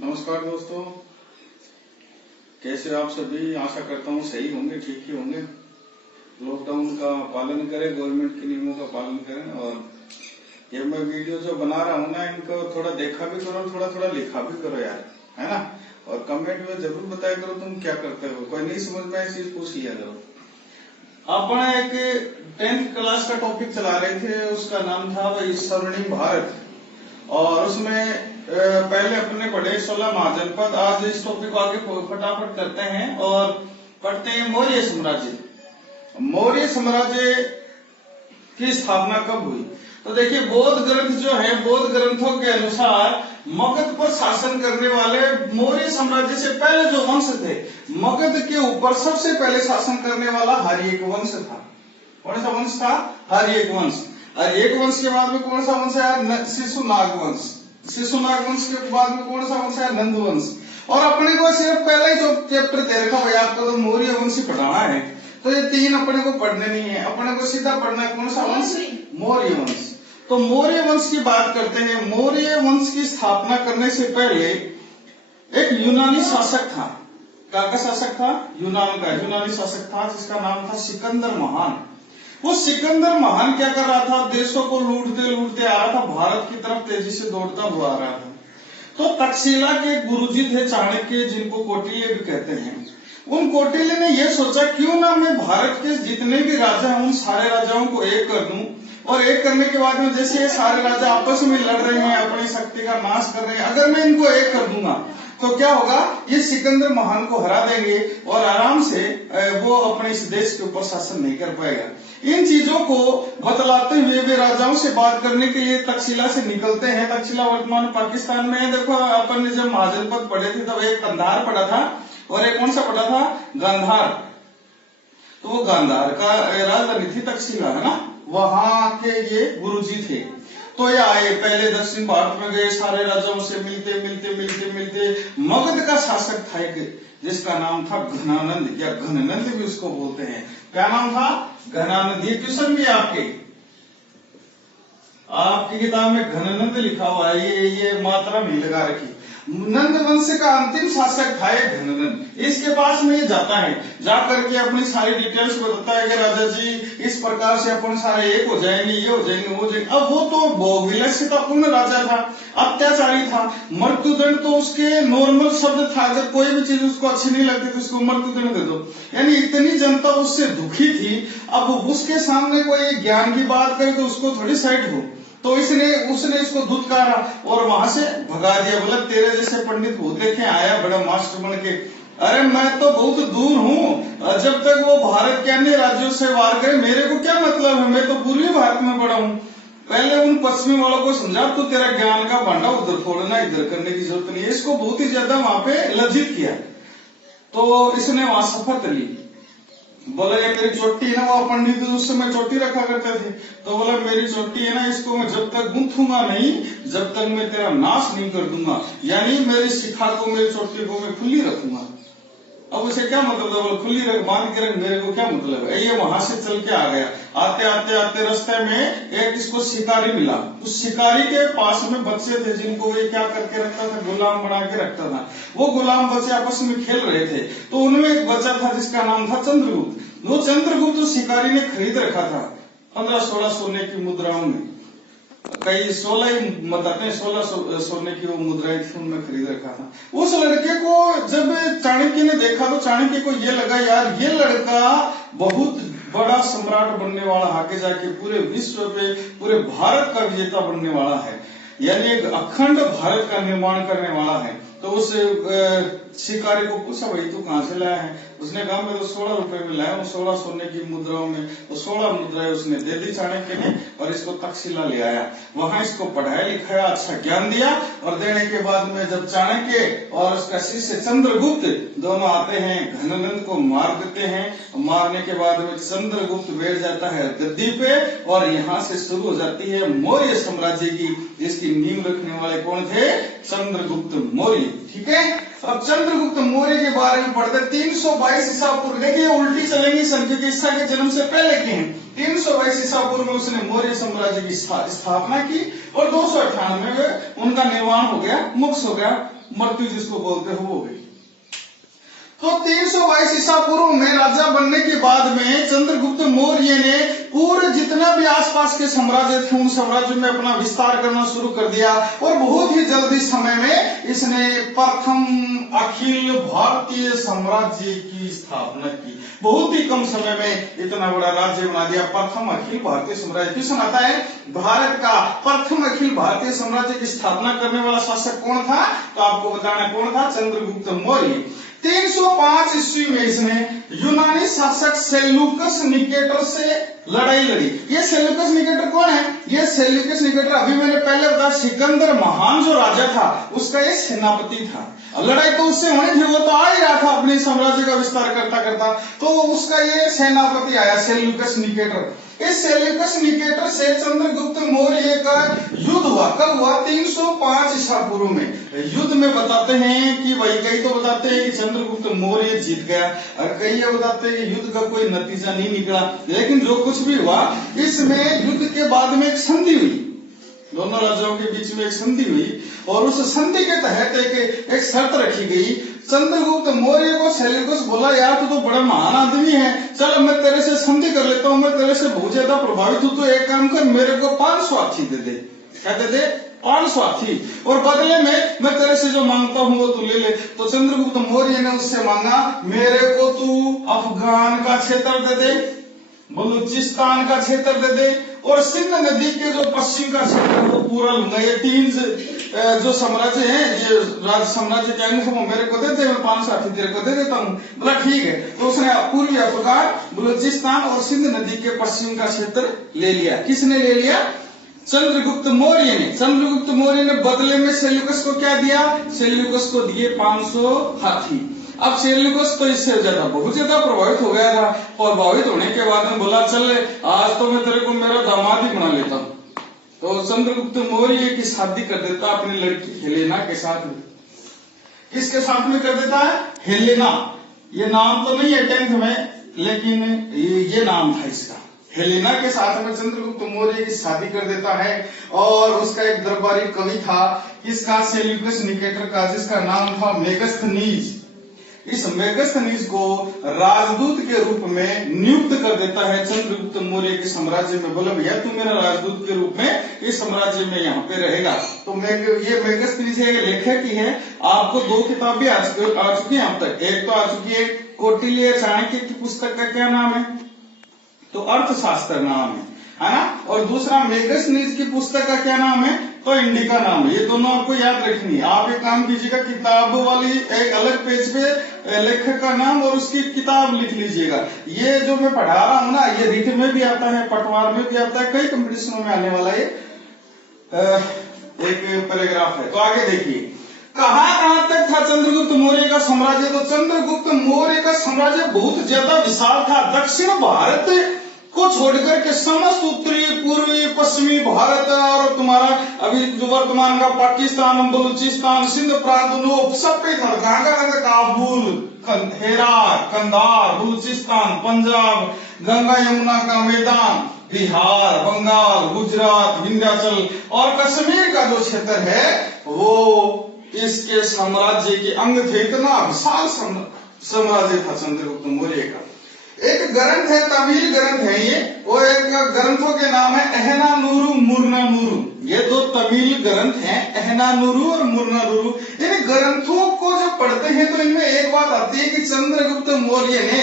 नमस्कार दोस्तों, कैसे आप सभी। आशा करता हूँ सही होंगे, ठीक ही होंगे। लॉकडाउन का पालन करें, गवर्नमेंट के नियमों का पालन करें। और ये मैं वीडियो जो बना रहा हूँ ना, इनको थोड़ा देखा भी करो, थोड़ा थोड़ा लिखा भी करो यार, है ना। और कमेंट में जरूर बताया करो तुम क्या करते हो। कोई नहीं समझ में आए चीज पूछ लिया करो। अपन एक 10th क्लास का टॉपिक चला रहे थे, उसका नाम था वही स्वर्णिम भारत। और उसमें पहले अपने पढ़े 16 महाजनपद। आज इस टॉपिक को आगे फटाफट करते हैं और पढ़ते हैं मौर्य साम्राज्य। मौर्य साम्राज्य की स्थापना कब हुई? तो देखिए, बौद्ध ग्रंथ जो है, बौद्ध ग्रंथों के अनुसार मगध पर शासन करने वाले मौर्य साम्राज्य से पहले जो वंश थे, मगध के ऊपर सबसे पहले शासन करने वाला हर्यक वंश था। कौन सा वंश था? हर्यक वंश। हर्यक वंश के बाद में कौन सा वंश है? शिशुनाग वंश। शिशुनाग वंश के बाद में कौन सा वंश है? नंद वंश। और अपने को सिर्फ पहले ही जो चैप्टर दे रखा भाई, आपको तो मौर्य वंश ही पढ़ाना है, तो ये 3 अपने को पढ़ने नहीं है। अपने को सीधा पढ़ना है कौन सा वंश? मौर्य वंश। तो मौर्य वंश की बात करते हैं। मौर्य वंश की स्थापना करने से पहले एक यूनानी शासक था। क्या शासक था? यूनान का यूनानी शासक था, जिसका नाम था सिकंदर महान। वो सिकंदर महान क्या कर रहा था? देशों को लूटते लूटते आ रहा था, भारत की तरफ तेजी से दौड़ता हुआ आ रहा था। तो तक्षशिला के गुरुजी थे चाणक्य, जिनको कौटिल्य भी कहते हैं। उन कौटिल्य ने यह सोचा, क्यों ना मैं भारत के जितने भी राजा हैं उन सारे राजाओं को एक कर दूं। और एक करने के बाद में जैसे ये सारे राजा आपस में लड़ रहे हैं, अपनी शक्ति का नाश कर रहे हैं, अगर मैं इनको एक कर दूंगा तो क्या होगा? ये सिकंदर महान को हरा देंगे और आराम से वो अपने इस देश के ऊपर शासन नहीं कर पाएगा। इन चीजों को बतलाते हुए वे राजाओं से बात करने के लिए तक्षशिला से निकलते हैं। तक्षशिला वर्तमान पाकिस्तान में है। देखो, अपन ने जब महाजनपद पढ़े थे तब एक कंधार पढ़ा था और एक कौन सा पढ़ा था? गांधार। तो वो गांधार का राजधानी थी तक्षशिला, है ना। वहां के ये गुरुजी थे। तो ये आए, पहले दक्षिण भारत में गए, सारे राजाओं से मिलते मिलते मिलते मिलते मगध का शासक था एक, जिसका नाम था घनानंद या घननंद भी उसको बोलते हैं। क्या नाम था? घनानंद। ये क्वेश्चन भी आपकी किताब में घननंद लिखा हुआ है, ये मात्रा नहीं लगा रखी। नंद वंश का अंतिम शासक था ये घननंद। इसके पास में ये जाता है, जाकर के अपनी सारी डिटेल्स बताता है कि राजा जी इस प्रकार से अपन सारे एक हो जाएंगे, ये हो जाएंगे, वो जाएंगे। अब वो तो विलक्षितापूर्ण राजा था, अत्याचारी था। मृत्युदंड तो उसके नॉर्मल शब्द था, अगर कोई भी चीज उसको अच्छी नहीं लगती तो उसको मृत्युदंड दे दो। यानी इतनी जनता उससे दुखी थी। अब उसके सामने कोई ज्ञान की बात करे तो उसको थोड़ी साइड हो, तो उसने इसको धुतकारा और वहां से भगा दिया। बोला, तेरे जैसे पंडित होते थे, आया बड़ा मास्टर बन के। अरे मैं तो बहुत दूर हूँ, जब तक वो भारत के अन्य राज्यों से वार करे मेरे को क्या मतलब है? मैं तो पूर्वी भारत में पड़ा हूँ। पहले उन पश्चिमी वालों को समझा, तो तेरा ज्ञान का भांडा उधर फोड़ना, इधर करने की जरूरत नहीं है। इसको बहुत ही ज्यादा वहां पे लज्जित किया। तो इसने वहां शपथ ली। बोला, ये मेरी चोटी है ना, वो पंडित उस समय चोटी रखा करते थे। तो बोला, मेरी चोटी है ना, इसको मैं जब तक गूंथूंगा नहीं, जब तक मैं तेरा नाश नहीं कर दूंगा। यानी मेरी शिखा को, मेरी चोटी को मैं खुली रखूंगा। अब उसे क्या मतलब है? खुली रख, बांध के रख, मेरे को क्या मतलब है? ये वहां से चल के आ गया। आते आते आते रास्ते में एक इसको शिकारी मिला। उस शिकारी के पास में बच्चे थे, जिनको ये क्या करके रखता था? गुलाम बना के रखता था। वो गुलाम बच्चे आपस में खेल रहे थे। तो उनमें एक बच्चा था जिसका नाम था चंद्रगुप्त। वो चंद्रगुप्त शिकारी ने खरीद रखा था 15-16 सोने की मुद्राओं में। कई 16 ही बताते हैं, 16 सोने की वो मुद्राएं थी, उनमें खरीद रखा था। उस लड़के को जब चाणक्य ने देखा तो चाणक्य को ये लगा, यार ये लड़का बहुत बड़ा सम्राट बनने वाला, आगे जाके पूरे विश्व पे, पूरे भारत का विजेता बनने वाला है, यानी एक अखंड भारत का निर्माण करने वाला है। तो उस शिकारी को पूछा, भाई तू कहाँ से लाया है? उसने कहा, मैं तो 16 रुपए में लाया हूँ, 16 सोने की मुद्राओं में। वो 16 मुद्राएं उसने दे दी चाणक्य ने और इसको तक्षशिला ले आया। वहां इसको पढ़ाया लिखाया, अच्छा ज्ञान दिया। और देने के बाद में जब चाणक्य और उसका शिष्य चंद्रगुप्त दोनों आते हैं, घननंद को मार देते हैं। मारने के बाद में चंद्रगुप्त बैठ जाता है गद्दी पे और यहाँ से शुरू हो जाती है मौर्य साम्राज्य की, जिसकी नींव रखने वाले कौन थे? चंद्रगुप्त मौर्य। ठीक है, अब चंद्रगुप्त मौर्य के बारे में पढ़ते 322 ईसा पूर्व। देखिए, उल्टी चलेंगी सन, क्योंकि ईसा के जन्म से पहले के हैं। 322 ईसा पूर्व में उसने मौर्य साम्राज्य की स्थापना की और 298 में उनका निर्माण हो गया, मुक्त हो गया। मृत्यु जिसको बोलते हो वो गई। तो 322 ईसा पूर्व में राजा बनने के बाद में चंद्रगुप्त मौर्य ने पूरे जितना भी आसपास के साम्राज्य थे उन साम्राज्य में अपना विस्तार करना शुरू कर दिया और बहुत ही जल्दी समय में इसने प्रथम अखिल भारतीय साम्राज्य की स्थापना की। बहुत ही कम समय में इतना बड़ा राज्य बना दिया, प्रथम अखिल भारतीय साम्राज्य। क्वेश्चन आता है भारत का प्रथम अखिल भारतीय साम्राज्य की स्थापना करने वाला शासक कौन था? तो आपको बताना कौन था? चंद्रगुप्त मौर्य। 305 ईस्वी में इसने यूनानी शासक सेल्यूकस निकेटर से लड़ाई लड़ी। ये सेल्यूकस निकेटर कौन है? ये सेल्यूकस निकेटर अभी मैंने पहले बताया सिकंदर महान जो राजा था उसका ये सेनापति था। लड़ाई तो उससे होनी थी, वो तो आ ही रहा था अपने साम्राज्य का विस्तार करता करता, तो उसका ये सेनापति आया सेल्यूकस निकेटर। इस सेल्यूकस निकेटर से चंद्रगुप्त मौर्य का युद्ध हुआ। कब हुआ? 305 ईसा पूर्व में। युद्ध में बताते हैं कि भाई कई तो बताते हैं कि चंद्रगुप्त मौर्य जीत गया और कई ये बताते हैं कि युद्ध का कोई नतीजा नहीं निकला। लेकिन जो कुछ भी हुआ इसमें युद्ध के बाद में एक संधि हुई, दोनों राज्यों के बीच में एक संधि हुई और उस संधि के तहत एक शर्त रखी गई। चंद्रगुप्त मौर्य को सेल्यूकस बोला यार तू तो बड़ा महान आदमी है, चल मैं तेरे से संधि कर लेता हूँ, मैं तेरे से बहुत ज्यादा प्रभावित हूँ, तो एक काम कर मेरे को 500 हाथी दे दे। क्या दे दे? 500 हाथी, और बदले में मैं तेरे से जो मांगता हूँ वो तू ले ले। तो चंद्रगुप्त मौर्य ने उससे मांगा मेरे को तू अफगान का क्षेत्र दे दे, बलूचिस्तान का क्षेत्र दे दे और सिंध नदी के जो पश्चिम का क्षेत्र है वो पूरा लूंगा। ये 3 जो साम्राज्य हैं, ये राज साम्राज्य के अंग वो मेरे को दे दे, मैं 500 हाथी तेरे को दे देता हूँ। बोला ठीक है। तो उसने पूर्वी अफगान, बलूचिस्तान और सिंध नदी के पश्चिम का क्षेत्र ले लिया। किसने ले लिया? चंद्रगुप्त मौर्य ने। चंद्रगुप्त मौर्य ने बदले में सेल्यूकस को क्या दिया? सेल्यूकस को दिए 500 हाथी। अब सेल्यूकस तो इससे ज्यादा बहुत ज्यादा प्रभावित हो गया था। प्रभावित होने के बाद में बोला चल आज तो मैं तेरे को मेरा दामाद ही बना लेता हूँ। तो चंद्रगुप्त मौर्य की शादी कर देता अपनी लड़की हेलेना के साथ में। किसके साथ में कर देता है? हेलेना। ये नाम तो नहीं है 10th में, लेकिन ये नाम था इसका। हेलेना के साथ में चंद्रगुप्त मौर्य की शादी कर देता है और उसका एक दरबारी कवि था इसका सेल्यूकस निकेटर का, जिसका नाम था मेगस्थनीज। इस मेगस्थनीज को राजदूत के रूप में नियुक्त कर देता है चंद्रगुप्त मौर्य के साम्राज्य में। बोला भैया तू मेरा राजदूत के रूप में इस साम्राज्य में यहाँ पे रहेगा। तो ये मेगस्थनीज है, ये लेखक ही है। आपको 2 किताबें आ चुकी है अब तक। एक तो आ चुकी है कौटिल्य चाणक्य की पुस्तक का क्या नाम है? तो अर्थशास्त्र नाम है ना। और दूसरा मेगस्थनीज की पुस्तक का क्या नाम है? तो इंडिका नाम है। ये दोनों आपको याद रखनी है। आप एक काम कीजिएगा, किताब वाली एक अलग पेज पे लेखक का नाम और उसकी किताब लिख लीजिएगा। ये जो मैं पढ़ा रहा हूँ ना, ये रिट में भी आता है, पटवार में भी आता है, कई कंपटीशनों में आने वाला ये एक पैराग्राफ है। तो आगे देखिए कहां तक था चंद्रगुप्त मौर्य का साम्राज्य? तो चंद्रगुप्त मौर्य का साम्राज्य बहुत ज्यादा विशाल था। दक्षिण भारत को छोड़कर के समस्त उत्तरी, पूर्वी, पश्चिमी भारत और तुम्हारा अभी जो वर्तमान का पाकिस्तान, बलूचिस्तान, सिंध प्रांत सब पे था। कहाँ काबुल, हेरात, कंधार, बलूचिस्तान, पंजाब, गंगा यमुना का मैदान, बिहार, बंगाल, गुजरात, विंध्याचल और कश्मीर का जो क्षेत्र है वो इसके साम्राज्य के अंग थे। इतना विशाल साम्राज्य था चंद्रगुप्त मौर्य का। एक ग्रंथ है, तमिल ग्रंथ है ये, वो एक ग्रंथों के नाम है अहनानुरु मुर्नानुरु। ये 2 तमिल ग्रंथ हैं, अहनानुरु और मुर्नानुरु। इन ग्रंथों को जब पढ़ते हैं तो इनमें एक बात आती है कि चंद्रगुप्त मौर्य ने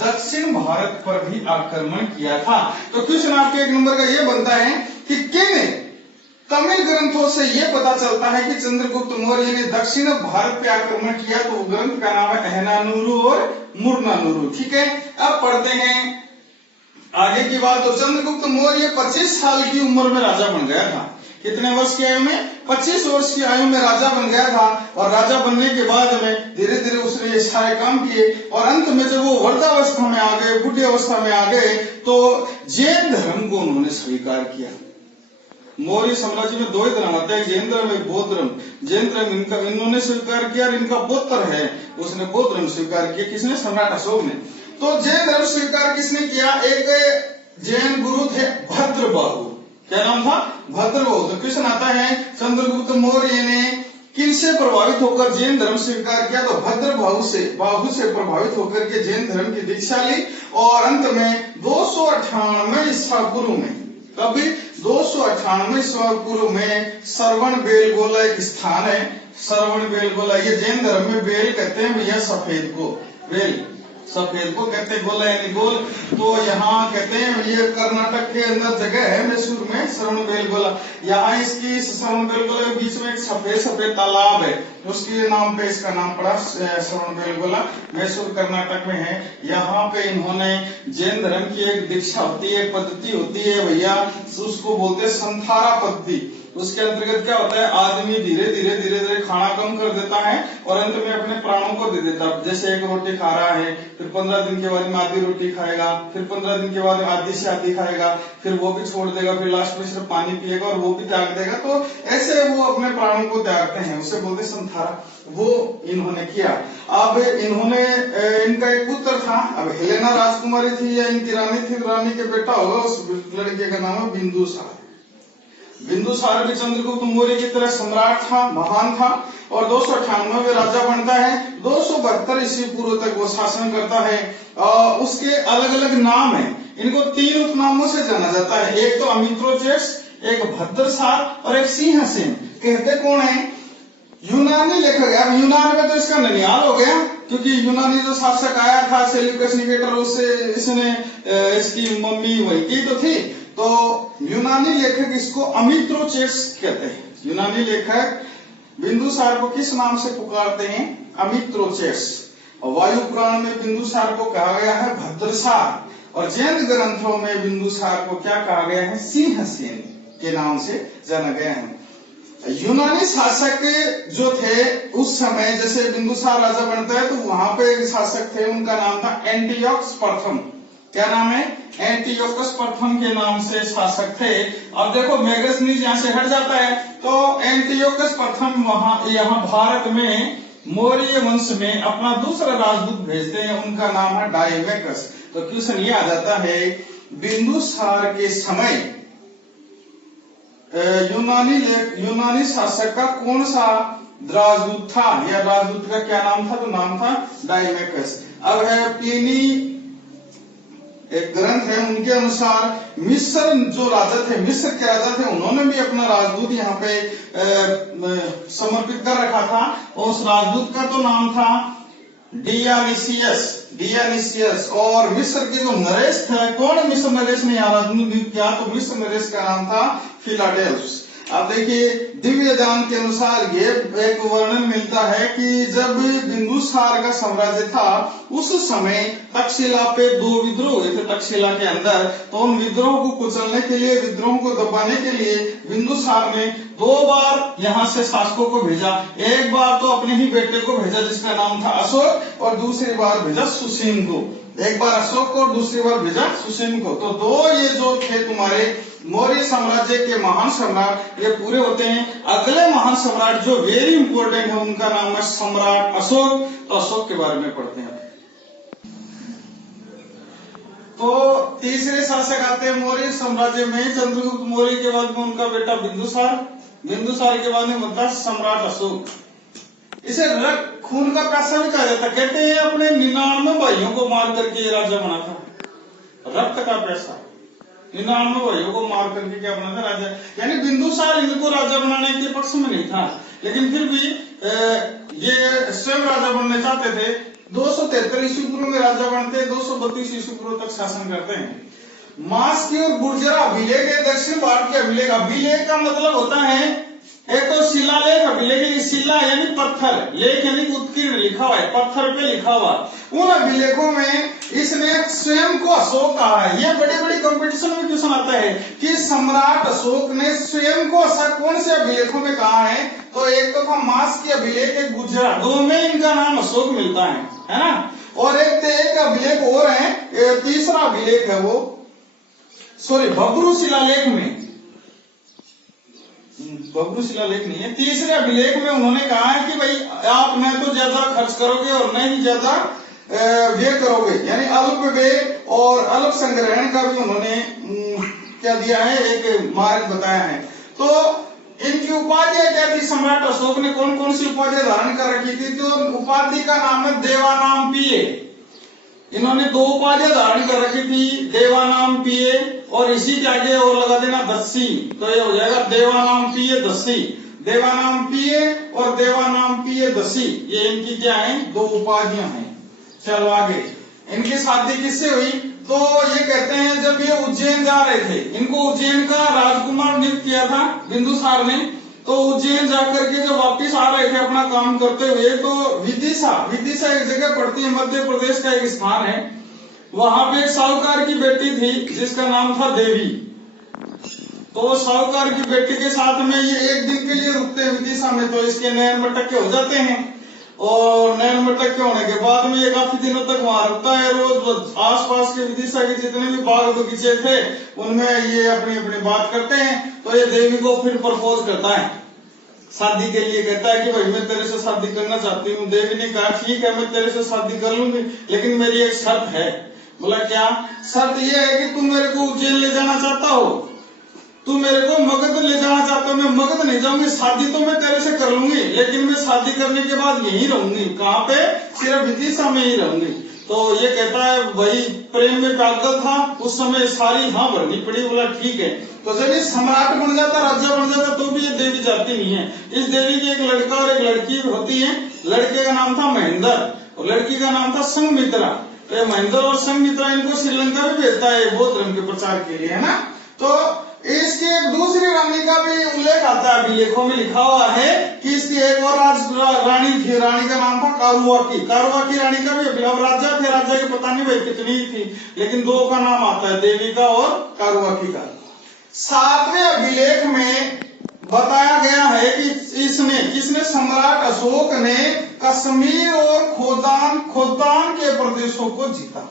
दक्षिण भारत पर भी आक्रमण किया था। तो क्वेश्चन आपके 1 नंबर का ये बनता है कि किन तमिल ग्रंथों से यह पता चलता है कि चंद्रगुप्त मौर्य ने दक्षिण भारत पे आक्रमण किया? तो ग्रंथ का नाम है अहनानुरु और मुर्नानुरु। ठीक है, अब पढ़ते हैं आगे की बात। तो चंद्रगुप्त मौर्य 25 साल की उम्र में राजा बन गया था। कितने वर्ष की आयु में? 25 वर्ष की आयु में राजा बन गया था। और राजा बनने के बाद में धीरे धीरे उसने ये सारे काम किए और अंत में जब वो वृद्धावस्था में आ गए, बुढ़ी अवस्था में आ गए, तो जैन धर्म को उन्होंने स्वीकार किया। मौर्य साम्राज्य में 2 ही धर्म आते हैं, जैन धर्म एक बौद्ध धर्म। जैन धर्म इनका इन्होंने स्वीकार किया और इनका पुत्र है उसने बौद्ध धर्म स्वीकार किया। किसने? सम्राट अशोक ने। तो जैन धर्म स्वीकार किसने किया? एक जैन गुरु थे भद्रबाहु। क्या नाम था? भद्रबाहु। तो क्वेश्चन आता है चंद्रगुप्त मौर्य ने किनसे प्रभावित होकर जैन धर्म स्वीकार किया, तो भद्र बाहु से प्रभावित होकर के जैन धर्म की दीक्षा ली और अंत में 298 ईसा पूर्व में, कभी 298 ईसा पूर्व में श्रवण बेलगोला एक स्थान है। श्रवण बेलगोला, ये जैन धर्म में बेल कहते हैं भैया सफेद को, बेल सफेद को कहते हैं, गोला यानी गोल। तो यहाँ कहते हैं ये कर्नाटक के अंदर जगह है मैसूर में श्रवण बेलगोला। यहाँ इसकी श्रवण बेलगोला के बीच में एक सफेद सफेद तालाब है, उसके नाम पे इसका नाम पड़ा श्रवण बेलगोला, मैसूर कर्नाटक में है। यहाँ पे इन्होंने जैन धर्म की एक दीक्षा होती है, पद्धति होती है भैया, उसको बोलते हैं संथारा पद्धति। उसके अंतर्गत क्या होता है, आदमी धीरे धीरे खाना कम कर देता है और अंत में अपने प्राणों को दे देता है। जैसे एक रोटी खा रहा है, फिर 15 दिन के बाद में आधी रोटी खाएगा, फिर 15 दिन के बाद आधी से आधी खाएगा, फिर वो भी छोड़ देगा, फिर लास्ट में सिर्फ पानी पिएगा और वो भी त्याग देगा। तो ऐसे वो अपने प्राणों को त्यागते हैं, उसे बोलते संथारा। वो इन्होंने किया। अब इन्होंने इनका एक पुत्र था, अब हेलेना राजकुमारी थी या इनकी रानी थी, रानी के बेटा होगा, उस लड़के का नाम है बिंदुसार। बिंदुसार भी चंद्रगुप्त मौर्य की तरह सम्राट था, महान था और 298 में राजा बनता है। 272 ईस्वी पूर्व तक वो शासन करता है। उसके अलग अलग नाम है, इनको 3 उपनामों से जाना जाता है, एक तो अमित्रोचेस, एक भद्रसार और एक सिंहसेन। कहते कौन है? यूनानी लेखक है। अब यूनान में तो इसका ननिहाल हो गया, क्योंकि यूनानी जो शासक आया था सेल्यूकस निकेटर, उससे इसने इसकी मम्मी वही की तो थी। तो यूनानी लेखक इसको अमित्रोचेस कहते हैं। यूनानी लेखक बिंदुसार को किस नाम से पुकारते हैं? अमित्रोचेस। और वायु पुराण में बिंदुसार को कहा गया है भद्रसार, और जैन ग्रंथों में बिंदुसार को क्या कहा गया है? सिंहसेन के नाम से जाना गया है। यूनानी शासक जो थे उस समय, जैसे बिंदुसार राजा बनता है तो वहां पे एक शासक थे, उनका नाम था एंटियोकस प्रथम। क्या नाम है? एंटियोकस प्रथम के नाम से शासक थे। अब देखो मेगस्थनीज यहाँ से हट जाता है, तो एंटियोकस प्रथम वहां यहाँ भारत में मौर्य वंश में अपना दूसरा राजदूत भेजते हैं, उनका नाम है डायोमेकस। तो क्वेश्चन ये आ जाता है, बिंदुसार के समय यूनानी शासक का कौन सा राजदूत था, या राजदूत का क्या नाम था? तो नाम था डायोमेकस। अब है प्लिनी एक ग्रंथ है, उनके अनुसार मिस्र जो राजा थे, मिस्र के राजा थे, उन्होंने भी अपना राजदूत यहाँ पे समर्पित कर रखा था, और उस राजदूत का तो नाम था डियानिसियस। और मिस्र के जो नरेश थे, कौन मिस्र नरेश ने यहाँ राजदूत नियुक्त किया? तो मिस्र नरेश का नाम था फिलाडेल्फस। अब देखिए दिव्य दान के अनुसार ये एक वर्णन मिलता है कि जब बिंदुसार का साम्राज्य था उस समय तक्षशिला पे 2 विद्रोह हुए थे तक्षशिला के अंदर। तो उन विद्रोह को कुचलने के लिए, विद्रोह को दबाने के लिए बिंदुसार ने 2 बार यहाँ से शासकों को भेजा। एक बार तो अपने ही बेटे को भेजा जिसका नाम था अशोक, और दूसरी बार भेजा सुसीम को। एक बार अशोक को और दूसरी बार भेजा सुसीम को। तो 2 ये जो थे तुम्हारे मौर्य साम्राज्य के महान सम्राट, ये पूरे होते हैं। अगले महान सम्राट जो वेरी इंपॉर्टेंट है, उनका नाम है सम्राट अशोक। तो अशोक के बारे में पढ़ते हैं। तो तीसरे शासक आते हैं मौर्य साम्राज्य में, चंद्रगुप्त मौर्य के बाद में उनका बेटा बिंदुसार, बिंदुसार के बाद में बनता है सम्राट अशोक। इसे रक्त खून का प्यासा भी कहा जाता। कहते हैं अपने 99 भाइयों को मार करके ये राजा बना था। रक्त का प्यासा, 99 भाइयों को मार करके क्या बना था? राजा। यानी बिंदुसार इनको राजा बनाने के पक्ष में नहीं था, लेकिन फिर भी ये स्वयं राजा बनना चाहते थे। 273 ईस्वी पूर्व में राजा बनते हैं, 232 ईस्वी पूर्व तक शासन करते हैं। मास्की और गुर्जरा अभिलेख है, दक्षिण भारत के अभिलेख। अभिलेख का मतलब होता है एक तो शिलालेख अभिलेख, शिला यानी पत्थर, लेख यानी उत्कीर्ण लिखा हुआ है, पत्थर पे लिखा हुआ। उन अभिलेखों में इसने स्वयं को अशोक कहा है। ये बड़ी बड़ी कंपटीशन में क्वेश्चन आता है कि सम्राट अशोक ने स्वयं को ऐसा कौन से अभिलेखों में कहा है? तो एक तो था मास्की अभिलेख, एक गुर्जरा, 2 में इनका नाम अशोक मिलता है ना। और एक अभिलेख और है, तीसरा अभिलेख है वो बब्रू शिलालेख में, बब्रू शिलालेख नहीं है, तीसरे अभिलेख में उन्होंने कहा है कि भाई आप न तो ज्यादा खर्च करोगे और न ही ज्यादा व्यय करोगे, यानी अल्प व्यय और अल्प संग्रहण का भी उन्होंने क्या दिया है, एक मार्ग बताया है। तो इनकी उपाधियां क्या थी? सम्राट अशोक ने कौन कौन सी उपाधियां धारण कर रखी थी? तो उपाधि का नाम है देवानाम पीए। इन्होंने 2 उपाधियां धारण कर रखी थी, देवानाम पीए और इसी के आगे और लगा देना दस्सी, तो ये हो जाएगा देवानाम पीए दस्सी। देवानाम पीए और देवानाम पीए दस्सी, ये इनकी क्या है? 2 उपाधियां हैं। चलो आगे, इनकी शादी किससे हुई? तो ये कहते हैं जब ये उज्जैन जा रहे थे, इनको उज्जैन का राजकुमार नियुक्त किया था बिंदुसार ने। तो उज्जैन जाकर के जब वापिस आ रहे थे अपना काम करते हुए, तो विदिशा एक जगह पड़ती है, मध्य प्रदेश का एक स्थान है, वहां पे एक साहूकार की बेटी थी जिसका नाम था देवी। तो साहूकार की बेटी के साथ में ये एक दिन के लिए रुकते हैं विदिशा में, तो इसके नैन मटक्के हो जाते हैं और नैन मटक्के होने के बाद में ये काफी दिनों तक वहां रुकता है। रोज आसपास के विदिशा के जितने भी बाग बगीचे थे उनमें ये अपनी अपनी बात करते हैं। तो ये देवी को फिर प्रपोज करता है शादी के लिए, कहता है कि भाई मैं तेरे से शादी करना चाहती हूँ। देवी ने कहा ठीक है मैं तेरे से शादी कर लूंगी, लेकिन मेरी एक शर्त है। बोला क्या? शर्त ये है कि तुम मेरे को उज्जैन ले जाना चाहता हो, तू मेरे को मगध ले जाना चाहता हो। मैं मगध नहीं जाऊंगी, शादी तो मैं तेरे से कर लूंगी, लेकिन मैं शादी करने के बाद यहीं रहूंगी। कहाँ पे? सिर्फ विदिशा में ही रहूंगी। तो ये कहता है भाई प्रेम में पागल था उस समय, सारी हाँ भरनी पड़ी। बोला ठीक है। तो जब ये सम्राट बन जाता, राजा बन जाता, तो भी ये देवी जाती नहीं है। इस देवी के एक लड़का और एक लड़की होती है। लड़के का नाम था महेंद्र और लड़की का नाम था संघमित्रा। तो महेंद्र और संघमित्रा इनको श्रीलंका में भेजता है बौद्ध धर्म के प्रचार के लिए, है ना। तो इसकी एक दूसरी रानी का भी उल्लेख आता है, अभिलेखों में लिखा हुआ है कि इसकी एक और रानी थी, रानी का नाम था कारुआकी। कारुआकी रानी का भी अब राजा थे, राजा की पता नहीं भाई कितनी थी, लेकिन 2 का नाम आता है, देवी का और कारुआकी का। 7वें अभिलेख में बताया गया है कि किसने सम्राट अशोक ने कश्मीर और खोतान के प्रदेशों को जीता।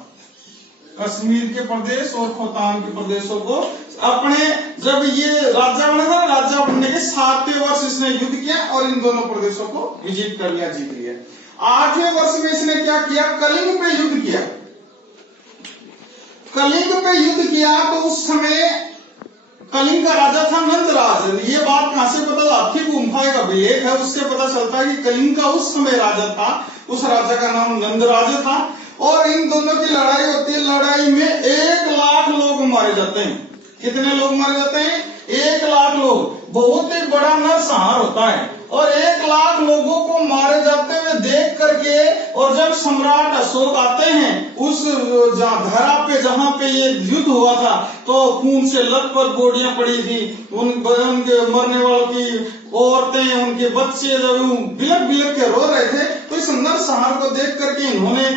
कश्मीर के प्रदेश और खोतान के प्रदेशों को अपने, जब ये राजा बना था, राजा बनने के 7वें वर्ष इसने युद्ध किया और इन दोनों प्रदेशों को विजिट कर लिया, जीत लिया। 8वें वर्ष में इसने क्या किया? कलिंग पे युद्ध किया। कलिंग पे युद्ध किया तो उस समय कलिंग का राजा था नंदराज। ये बात कहां से पता? हाथी गुम्फा एक अभिलेख है, उससे पता चलता है कि कलिंग का उस समय राजा था, उस राजा का नाम नंदराज था। और इन दोनों की लड़ाई होती है। लड़ाई में 1 लाख लोग मारे जाते हैं। कितने लोग मारे जाते हैं? 1 लाख लोग। बहुत ही बड़ा नरसंहार होता है और 1 लाख लोगों को मारे जाते हुए देख करके, और जब सम्राट अशोक आते हैं उस धरा पे जहां पे ये युद्ध हुआ था, तो खून से लथपथ बॉडियां पड़ी थी, उनके मरने वालों की औरतें, उनके बच्चे जब बिलक बिलक के रो रहे थे। तो इस नरसंहार को देख करके इन्होंने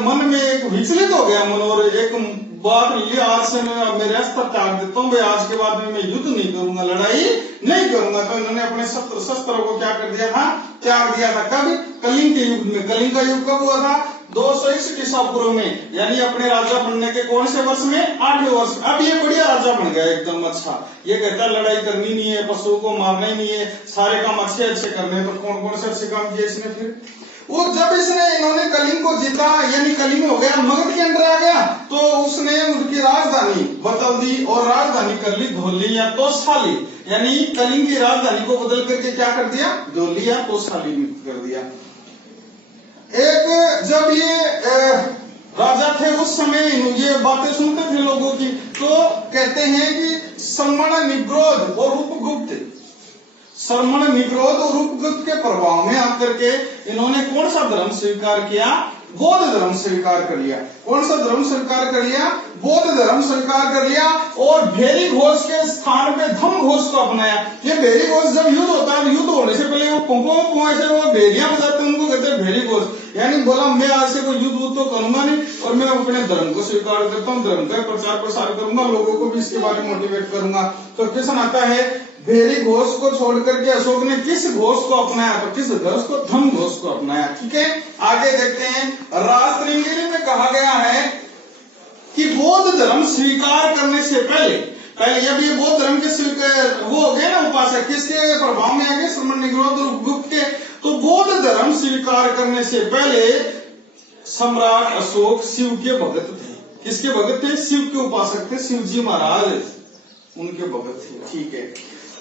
मन में एक विचलित हो गया मन, और एक बात लिए आज से मैं मेरे अस्त्र त्याग देता हूँ, आज के बाद में मैं युद्ध नहीं करूंगा, लड़ाई नहीं करूंगा। तो इन्होंने अपने शस्त्रों को क्या कर दिया था? त्याग दिया था। कब? कलिंग के युग में। कलिंग का युग कब हुआ था? 261 ईसा पूर्व में, यानी अपने राजा बनने के कौन से वर्ष में? 8वें वर्ष। अब ये बढ़िया राजा बन गया एकदम अच्छा। ये कहता है लड़ाई करनी नहीं है, पशुओं को मारना ही नहीं है, सारे काम अच्छे अच्छे करने हैं। तो कौन कौन से अच्छे काम किए इसने? फिर वो जब इन्होंने कलिंग को जीता, यानी कलिंग हो गया, मगध के अंदर आ गया, तो उसने उनकी राजधानी बदल दी और राजधानी कर ली धौली या तोसाली। यानी कलिंग की राजधानी को बदल करके क्या कर दिया? धौली या तोसाली में कर दिया। एक जब ये राजा थे उस समय ये बातें सुनते थे लोगों की, तो कहते हैं कि श्रमण निग्रोध और उपगुप्त, श्रमण निग्रोध और उपगुप्त के प्रभाव में आकर के इन्होंने कौन सा धर्म स्वीकार किया? बौद्ध धर्म स्वीकार कर लिया। कौन सा धर्म स्वीकार कर लिया? बौद्ध धर्म स्वीकार कर लिया। और भेरी घोष के स्थान पे धम्म घोष को अपनाया। ये भेरी घोष जब युद्ध होता है, युद्ध होने से पहले वो कुंकुम से वो भेरियां बजाते हैं, उनको कहते हैं भेरी घोष। यानी बोला मैं आज से कोई युद्ध तो करूंगा नहीं और मैं अपने धर्म को स्वीकार करता हूँ, धर्म का प्रचार प्रसार करूंगा, लोगों को भी इसके बारे में मोटिवेट करूंगा। तो किसान आता है भेरी घोष को छोड़ करके अशोक ने किस घोष को अपनाया? तो किस घोष को? धम्म घोष को अपनाया। ठीक है, आगे देखते हैं। राजतरंगिणी में कहा गया है कि बौद्ध धर्म स्वीकार करने से पहले जब ये बौद्ध धर्म के वो हो गए ना उपासक, किसके प्रभाव में आ गए? श्रमण निग्रोध और उपगुप्त के। तो बौद्ध धर्म स्वीकार करने से पहले सम्राट अशोक शिव के भगत थे। किसके भगत थे? शिव के उपासक थे, शिव जी महाराज उनके भगत थे। ठीक है,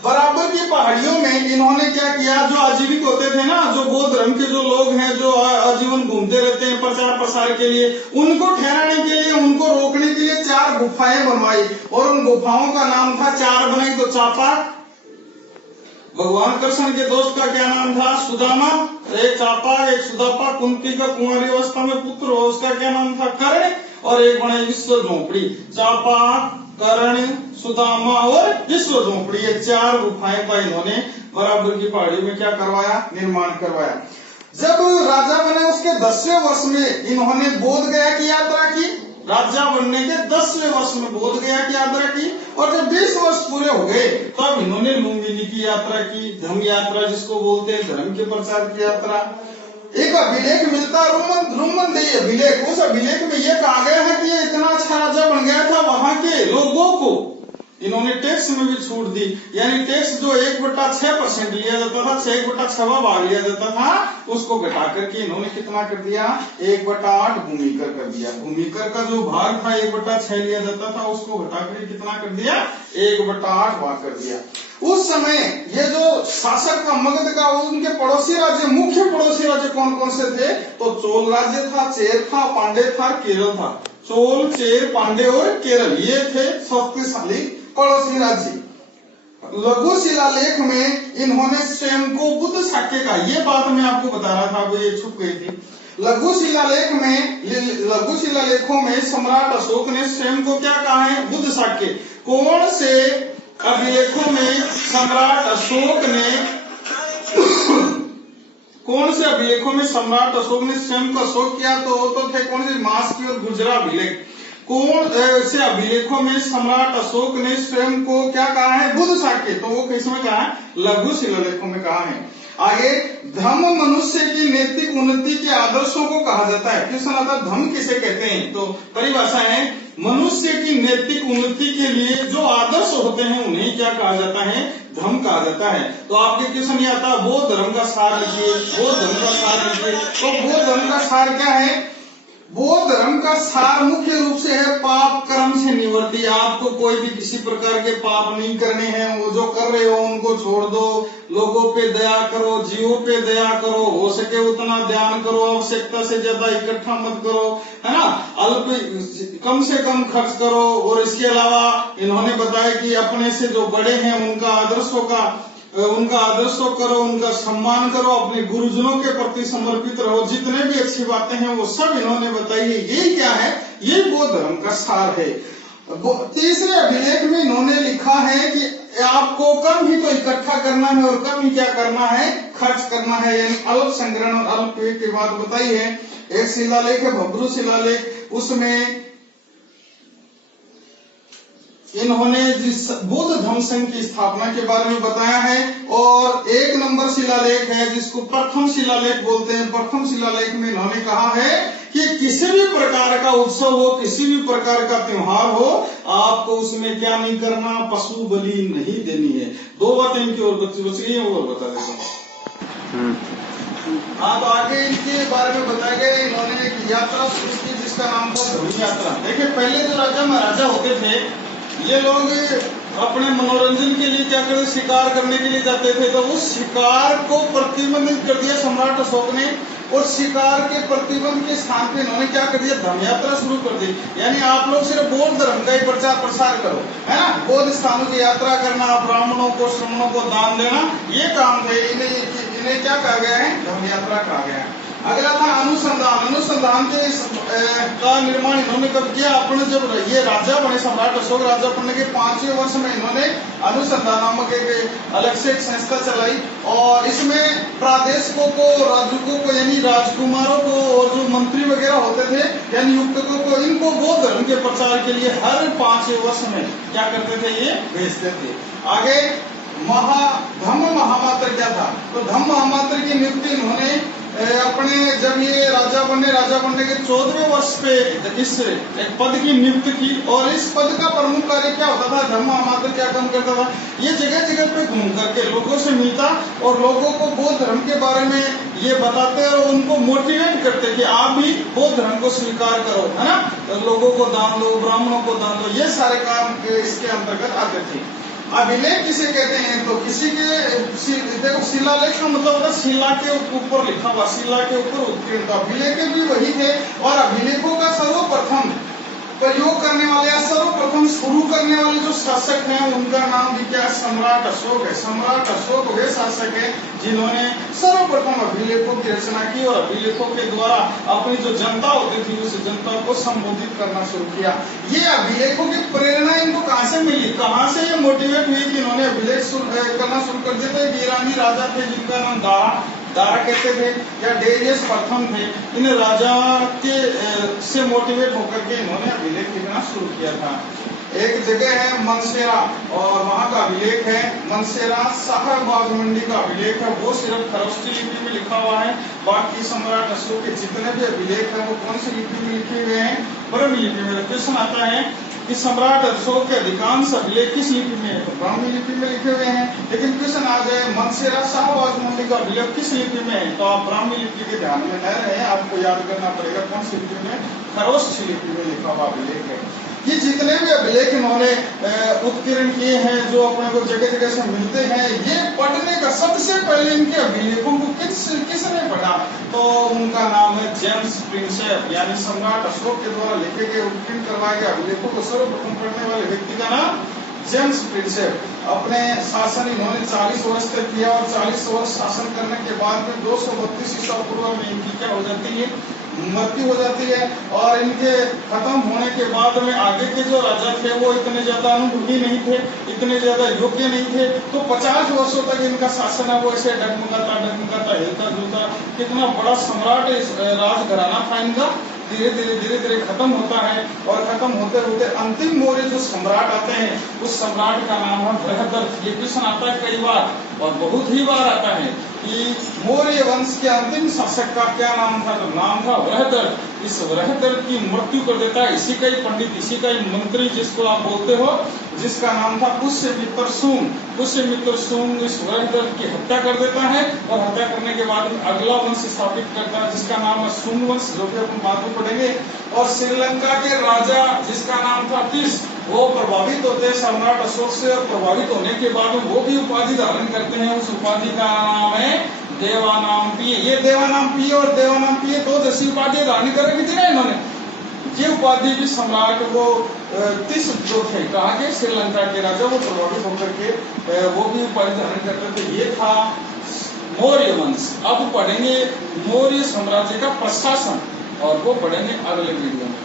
बराबर की पहाड़ियों में इन्होंने क्या किया, जो आजीविक होते थे ना, जो बौद्ध धर्म के जो लोग हैं, जो आजीवन घूमते रहते हैं प्रचार प्रसार के लिए, उनको ठहराने के लिए, उनको रोकने के लिए 4 गुफाएं बनवाई और उन गुफाओं का नाम था, 4 बनाई तो चापाक, भगवान कृष्ण के दोस्त का क्या नाम था, सुदामा, एक चापाक, एक सुदापा, कुंती का कुंवारी अवस्था में पुत्र हो उसका क्या नाम था, कर्ण, और एक बनाई विश्व झोंपड़ी। चापाक, कर्ण, सुदामा और विश्व झोंपड़ी, ये 4 गुफाएं का इन्होंने बराबर की पहाड़ी में क्या करवाया, निर्माण करवाया। जब राजा बने उसके 10वें वर्ष में इन्होंने बोध गया की यात्रा की, राजा बनने के 10वें वर्ष में बोध गया की यात्रा की, और जब 20 वर्ष पूरे हो गए तब इन्होंने लुम्बिनी की यात्रा की, धम्म यात्रा जिसको बोलते हैं, धर्म के प्रचार की यात्रा। एक अभिलेख मिलता रुम्मनदेही अभिलेख, उस अभिलेख में यह कहा गया है कि ये इतना अच्छा राजा बन गया था, वहां के लोगों को इन्होंने टैक्स में भी छूट दी, यानी टैक्स जो 1/6% लिया जाता था, 1/6 भाग लिया जाता था, उसको घटा करके इन्होंने कितना कर दिया, 1/8 भूमिकर कर दिया। भूमिकर का जो भाग था 1/6 लिया जाता था, उसको घटा करके कितना कर दिया, 1/8 भाग कर दिया। उस समय ये जो शासक था मगध का, उनके पड़ोसी राज्य, मुख्य पड़ोसी राज्य कौन कौन से थे, तो चोल राज्य था, चेर था, पांडे था, केरल था। चोल, चेर, पांडे और केरल, ये थे शक्तिशाली पड़ोसी राज्य। लघु शिलालेख में इन्होंने स्वयं को बुद्ध शाक्य का, ये बात मैं आपको बता रहा था, वो ये छुप गई थी। लघु शिलालेखों में सम्राट अशोक ने स्वयं को क्या कहा है, बुद्ध शाक्य। कौन से अभिलेखों में सम्राट अशोक ने कौन से अभिलेखों में सम्राट अशोक ने स्वयं को अशोक किया, तो थे कौन से, मास्की और गुजरा अभिलेख। कौन से अभिलेखों में सम्राट अशोक ने स्वयं को क्या कहा है, बुद्ध शाक्य, तो वो किसमें कहा है, लघु शिलालेखों में कहा है। आगे, धम्म मनुष्य की नैतिक उन्नति के आदर्शों को कहा जाता है। क्वेश्चन आता है धम्म किसे कहते हैं, तो परिभाषा है, मनुष्य की नैतिक उन्नति के लिए जो आदर्श होते हैं उन्हें क्या कहा जाता है, धम्म कहा जाता है। तो आपके क्वेश्चन ये आता है, बौद्ध धर्म का सार लिखिए, बौद्ध धर्म का सार लिखिए। तो बौद्ध धर्म का सार क्या है, बौद्ध धर्म का सार मुख्य रूप से है पाप कर्म से निवृत्ति। आपको कोई भी किसी प्रकार के पाप नहीं करने हैं, वो जो कर रहे हो उनको छोड़ दो, लोगों पे दया करो, जीवों पे दया करो, हो सके उतना ध्यान करो, आवश्यकता से ज्यादा इकट्ठा मत करो, है ना, कम से कम खर्च करो। और इसके अलावा इन्होंने बताया कि अपने से जो बड़े हैं उनका आदर्शों करो, उनका सम्मान करो, अपने गुरुजनों के प्रति समर्पित रहो, जितने भी अच्छी बातें हैं वो सब इन्होंने बताई है। यही क्या है, ये बौद्ध धर्म का सार है। तीसरे अभिलेख में इन्होंने लिखा है कि आपको कम ही तो इकट्ठा करना है और कम ही क्या करना है, खर्च करना है, यानी अल्प संग्रहण और अल्प व्यय की बात बताई है। एक शिलालेख है भब्रू शिलालेख, उसमें इन्होंने बुद्ध धम्म संघ की स्थापना के बारे में बताया है। और 1 नंबर शिलालेख है जिसको प्रथम शिलालेख बोलते हैं। प्रथम शिलालेख में इन्होंने कहा है कि किसी भी प्रकार का उत्सव हो, किसी भी प्रकार का त्योहार हो, आपको उसमें क्या नहीं करना, पशु बलि नहीं देनी है। 2 बातें इनकी और बच गई है, और बता देता हूँ। हाँ, तो आगे इनके बारे में बताया गया, इन्होंने एक यात्रा शुरू की जिसका नाम था धम्म यात्रा। देखिए, पहले जो राजा महाराजा होते थे, ये लोग अपने मनोरंजन के लिए क्या करते, शिकार करने के लिए जाते थे, तो उस शिकार को प्रतिबंधित कर दिया सम्राट अशोक ने। और शिकार के प्रतिबंध के स्थान पे इन्होंने क्या कर दिया, धम्म यात्रा शुरू कर दी। यानी आप लोग सिर्फ बौद्ध धर्म का ही प्रचार प्रसार करो, है ना, बौद्ध स्थानों की यात्रा करना, ब्राह्मणों को श्रमणों को दान देना, ये काम थे। इन्हें क्या कहा गया है, धम्म यात्रा कहा गया है। अगला था अनुसंधान। अनुसंधान के का निर्माण इन्होंने कब किया, अपने जब ये राजा बने, सम्राट अशोक राजा बनने के 5वें वर्ष में इन्होंने अनुसंधान नामक एक अलग से एक संस्था चलाई। और इसमें प्रादेशिकों को, राजदूतों को, यानी राजकुमारों को, और जो मंत्री वगैरह होते थे यानी युक्तकों को, इनको बौद्ध धर्म के प्रचार के लिए हर 5वें वर्ष में क्या करते थे, ये भेजते थे। आगे धम्म महामात्र क्या था, तो धम्म महामात्र की नियुक्ति इन्होंने अपने जब ये राजा बनने के 14वें वर्ष पे इस एक पद की नियुक्ति की। और इस पद का प्रमुख कार्य क्या होता था, धम्म महामात्र क्या काम करता था, ये जगह जगह पे घूम करके लोगों से मिलता और लोगों को बौद्ध धर्म के बारे में ये बताते और उनको मोटिवेट करते कि आप भी बौद्ध धर्म को स्वीकार करो, है ना, तो लोगों को दान दो, ब्राह्मणों को दान दो, ये सारे काम इसके अंतर्गत आते थे। अभिलेख किसे कहते हैं? तो किसी के देखो, शिलालेख का मतलब होता है शिला के ऊपर लिखा हुआ, शिला के ऊपर उत्कीर्ण। तो अभिलेख भी वही थे, और अभिलेखों का सर्वप्रथम प्रयोग करने वाले या सर्वप्रथम शुरू करने वाले जो शासक हैं उनका नाम भी क्या है? सम्राट अशोक है। सम्राट अशोक वे शासक हैं जिन्होंने सर्वप्रथम अभिलेखों की रचना की और अभिलेखों के द्वारा अपनी जो जनता होती थी उस जनता को संबोधित करना शुरू किया। ये अभिलेखों की प्रेरणा इनको कहाँ से मिली, कहाँ से ये मोटिवेट हुई कि इन्होंने अभिलेख करना शुरू कर दिया? तो एक ईरानी राजा थे जिनका नाम दारा कहते थे या डेरियस प्रथम थे। इन राजा के से मोटिवेट होकर के इन्होंने अभिलेख लिखना शुरू किया था। एक जगह है मनसेरा, और वहाँ का अभिलेख है मनसेरा शाहबाग मंडी का अभिलेख है। वो सिर्फ खरोष्ठी लिपि में लिखा हुआ है। बाकी सम्राट अशोक के जितने भी अभिलेख हैं वो कौन सी लिपि में लिखे हुए हैं? ब्राह्मी लिपि में। क्वेश्चन आता है कि सम्राट अशोक के अधिकांश अभिलेख किस लिपि में है? तो ब्राह्मी लिपि में लिखे हुए हैं। लेकिन क्वेश्चन आ जाए मनसेरा शाहबाग मंडी का अभिलेख किस लिपि में है? तो आप ब्राह्मी लिपि के ध्यान में न रहे, आपको याद करना पड़ेगा कौन सी लिपि में? खरोष्ठी लिपि में लिखा हुआ अभिलेख है। ये जितने भी अभिलेख इन्होंने उत्कीर्ण किए हैं जो अपने को जगह जगह से मिलते हैं, ये पढ़ने का सबसे पहले इनके अभिलेखों को किसने पढ़ा? तो उनका नाम है जेम्स प्रिंसेप, यानी सम्राट अशोक के द्वारा लिखे गए उत्कीर्ण करवाए गए अभिलेखों को सर्वप्रथम पढ़ने वाले व्यक्ति का नाम जेम्स प्रिंसेप। अपने शासन इन्होंने 40 वर्ष तक किया, और 40 वर्ष शासन करने के बाद में 232 ईसा पूर्व में इनकी क्या हो जाती है? मृत्यु हो जाती है। और इनके खत्म होने के बाद में आगे के जो राजा थे वो इतने ज्यादा अनुभवी नहीं थे, इतने ज्यादा योग्य नहीं थे। तो 50 वर्षों तक इनका शासन है वो ऐसे डगमगाता हिलता जुलता, कितना बड़ा सम्राट राजघराना था इनका, धीरे धीरे खत्म होता है। और खत्म होते होते अंतिम मौर्य जो सम्राट आते हैं उस सम्राट का नाम है बृहदर्थ। ये क्वेश्चन आता है कई बार और बहुत ही बार आता है कि मौर्य वंश के अंतिम शासक का क्या नाम था? तो नाम था बृहदर्थ। इस बृहदर्थ की मृत्यु कर देता है इसी का ही पंडित, इसी का ही मंत्री जिसको आप बोलते हो, जिसका नाम था पुष्यमित्र शुंग। पुष्यमित्र शुंग इस बृहदर्थ की हत्या कर देता है, और हत्या करने के बाद अगला वंश स्थापित करता है जिसका नाम है शुंग वंश, जो कि अपन बाद में पढ़ेंगे। और श्रीलंका के राजा जिसका नाम था तीस, वो प्रभावित होते हैं सम्राट अशोक से, और प्रभावित होने के बाद वो भी उपाधि धारण करते हैं। उस उपाधि का नाम है देवानाम्पिय। ये देवानाम्पिय और देवानाम्पिय दो जैसी उपाधि धारण कर रखी थी ना इन्होंने। ये उपाधि भी सम्राट वो 30 जो थे कहा के श्रीलंका के राजा, वो प्रभावित होकर के वो भी उपाधि धारण करते थे। ये था मौर्य वंश। अब पढ़ेंगे मौर्य साम्राज्य का प्रशासन, और वो पढ़ेंगे अगले वीडियो में।